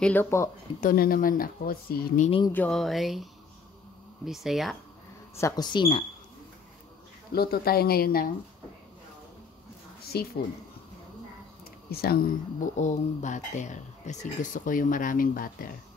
Hello po, ito na naman ako si Nining Joy Bisaya sa kusina. Luto tayo ngayon ng seafood. Isang buong butter kasi gusto ko yung maraming butter.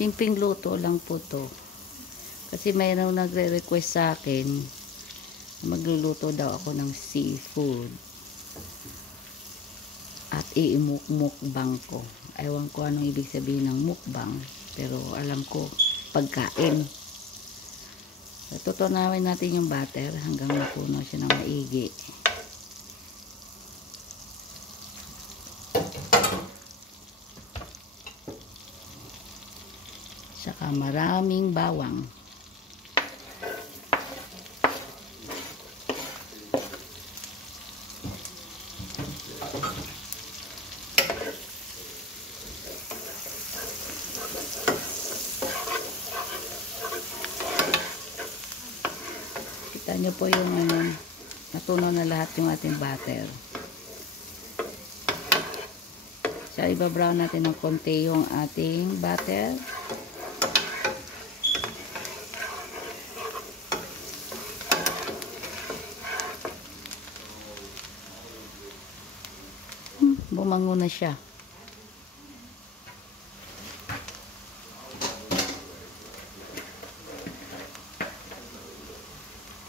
Simpleng luto lang po to. Kasi mayroong nagre-request sa akin magluluto daw ako ng seafood. At i-mukbang ko. Ewan ko anong ibig sabihin ng mukbang. Pero alam ko, pagkain. Tutunawin natin yung butter hanggang mapuno siya ng maigi. Saka maraming bawang. Kita nyo po yung natunaw na lahat yung ating butter. So, ibabrown natin ng konti yung ating butter. Bumango na siya.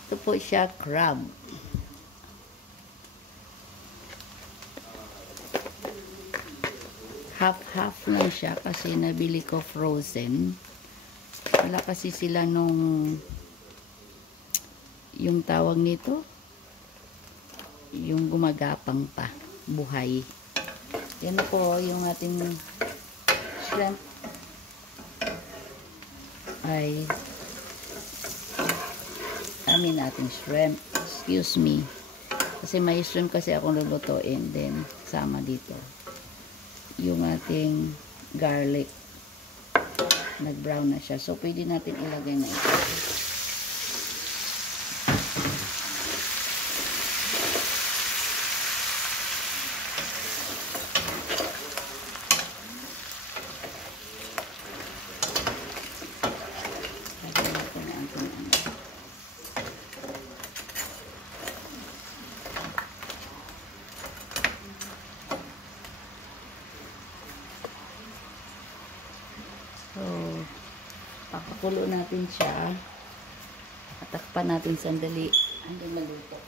Ito po siya crab. Half lang siya kasi nabili ko frozen. Wala kasi sila nung yung tawag nito yung gumagapang pa buhay. Yan na po yung ating shrimp ay ating shrimp. Excuse me. Kasi may shrimp kasi akong lulutuin din sama dito. Yung ating garlic. Nag-brown na siya. So, pwede natin ilagay na ito. So, papakulo natin siya. Patakpan natin sandali hanggang maluto.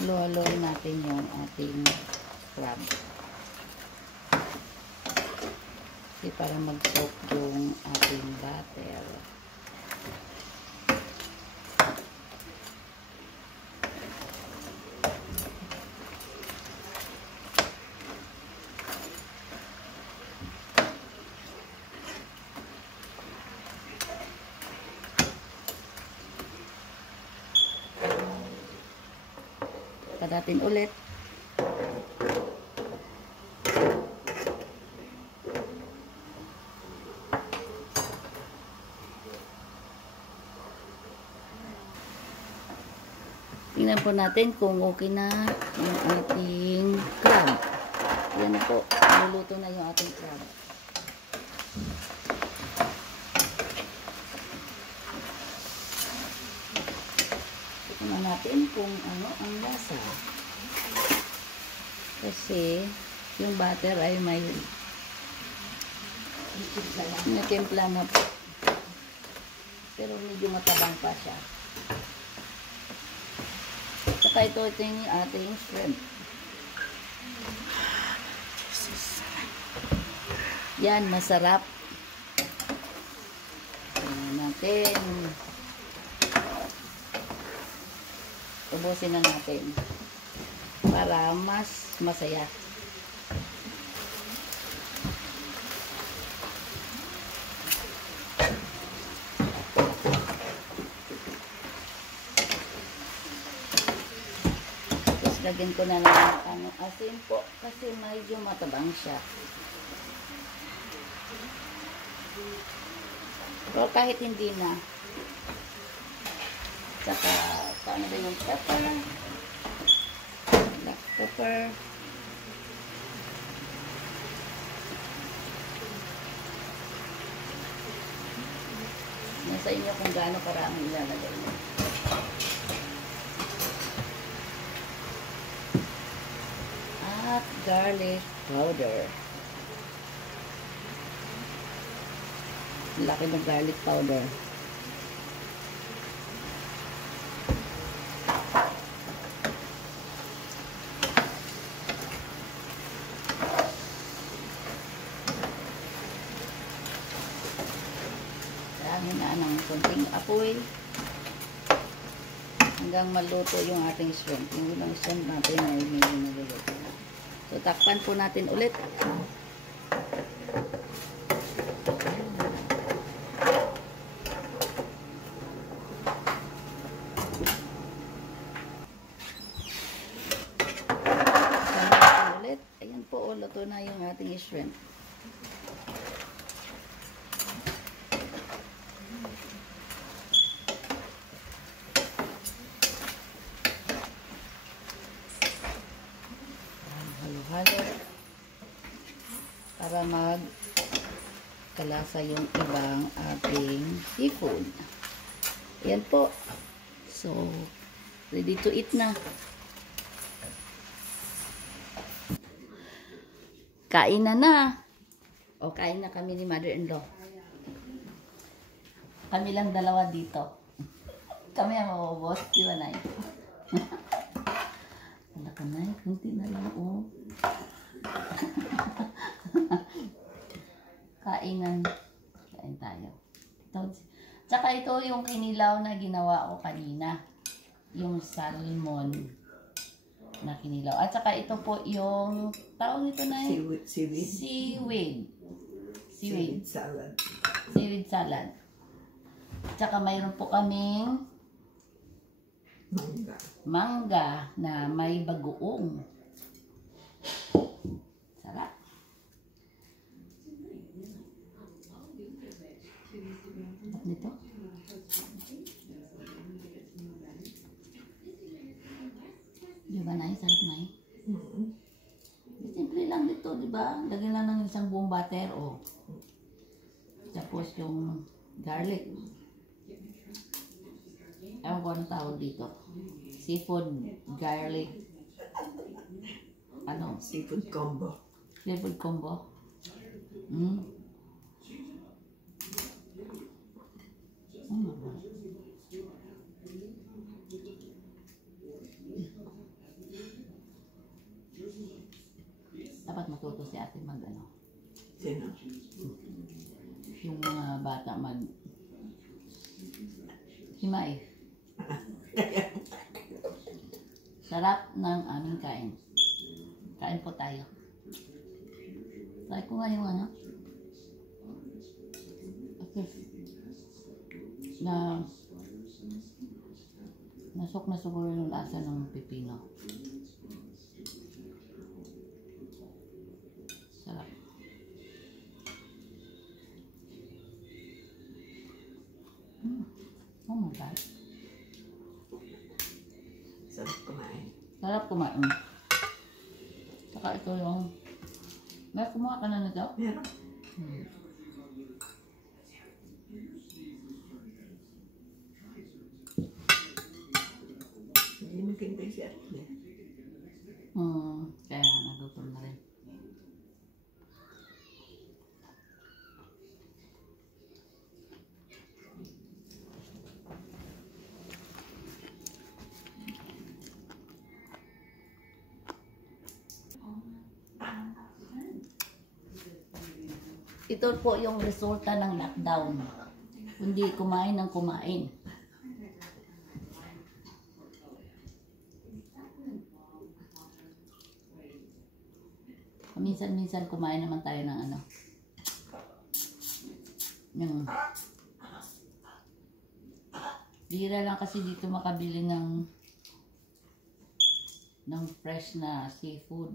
Halo-haloin natin yung ating crab. Kasi para mag-soak yung ating butter. Patatin ulit. Tingnan po natin kung okay na yung ating crab. Yan na po. Nuluto na yung ating crab. Tingnan natin kung ano ang lasa. Kasi yung butter ay may timpla na po. Pero medyo matabang pa siya. Saka ito yung ating shrimp. Yan, masarap. Tingnan natin. ubusin na natin para mas masaya. Tapos lagyan ko na ng asin po kasi medyo matabang siya. Pero kahit hindi na. Saka, paano ba yung pepper? Black pepper. Nasa inyo kung gaano karami ilalagay mo. At garlic powder. Laki ng garlic powder. Na ng konting apoy hanggang maluto yung ating shrimp. Yung unang shrimp natin ay medyo naluluto. So, takpan po natin ulit. Takpan natin ulit. Ayan po, luto na yung ating shrimp. Halo para magkalasa yung ibang ating seafood. Ayan po. So, ready to eat na. Kain na. O, kain na kami ni mother-in-law. Kami lang dalawa dito. Kami ang mabubos. Di ba, Nay? Wala ka, Nay. Kunti na lang, oh. Kainan. Kain tayo. Tsaka ito yung kinilaw na ginawa ko kanina. Yung salmon na kinilaw. At saka ito po yung tawag nito na seaweed salad. Seaweed salad. Tsaka mayroon po kaming mangga na may bagoong. Sarap. Sarap nito. Di ba, Nay? Sarap, Nay? Simple lang dito, di ba? Lagyan lang ng isang buong butter, oh. Tapos yung garlic. Ewan ko anong tawag dito. Seafood, garlic, ano? Seafood combo. Seafood combo. Dapat matuto si ate mag ano. Sino? Yung mga bata mag himay. Sarap ng aming kain. Kain po tayo. Try ko nga yung ano. Okay. Nasok na siguro yung lasa ng pipino. Sarap. Oh my God. Sarap kumain. Sarap kumain. Saka ito yung... May kumuha ka na nito? Meron. Hindi magkintay si ate. Kaya nagutom na rin. Ito po yung resulta ng lockdown. Kundi kumain ng kumain. minsan-minsan kumain naman tayo ng ano. Yung bihira lang kasi dito makabili ng fresh na seafood.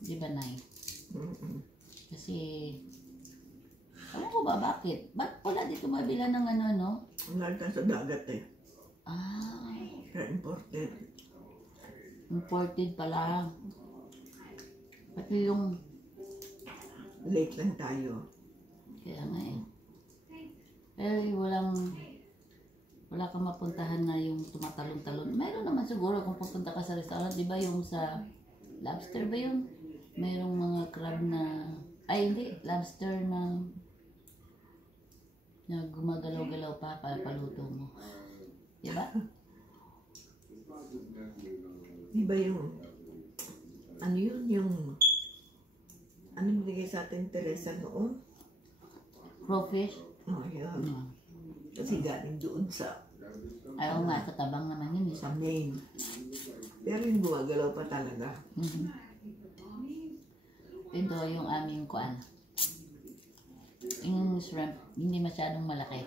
Di ba, Nay? Kasi alam ko ba bakit? Ba't wala dito mabila ng ano, no? Ang sa dagat eh. Ah, Kaya important. imported pala. Pati yung, Late lang tayo. kaya nga eh. Pero wala kang mapuntahan na yung tumatalon-talon. Mayroon naman siguro kung pupunta ka sa restaurant, di ba yung sa lobster ba yun? Mayroong mga crab na, ay hindi, lobster na gumagalaw-galaw pa paluto mo. Di ba? Di ba yung, ano yun, yung, ano binigay sa atin Teresa noon? Crawfish. Oh, yun. Ano? Kasi galing doon sa Ayaw nga, sa tabang naman yun. sa main. Pero yung gumagalaw pa talaga. Ito yung aming kuan. Yung shrimp, hindi masyadong malaki.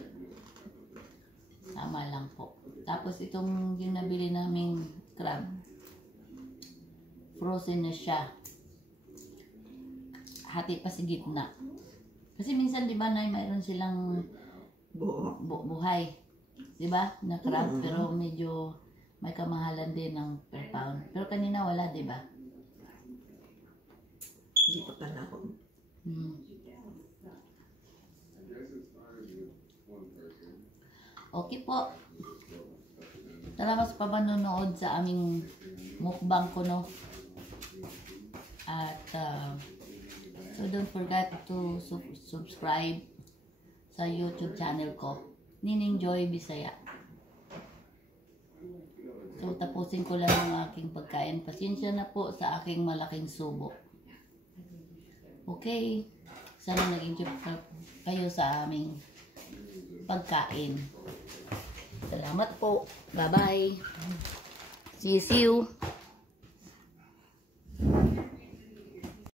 Tama lang po. Tapos itong yung nabili naming crab, frozen na siya. Hati pa sa gitna. Kasi minsan di ba na mayroon silang Buo. buhay. Di ba? Na crab, pero medyo may kamahalan din ng per pound. Pero kanina wala, di ba? Hindi pa ka na ako. Okay po. Salamat sa panonood sa aming mukbang ko, no? At so don't forget to subscribe sa YouTube channel ko, Nining Joy Bisaya. So tapusin ko lang ang aking pagkain. Pasensya na po sa aking malaking subo. Okay. Sana nag-enjoy kayo sa aming pagkain. Salamat po. Bye-bye. See you.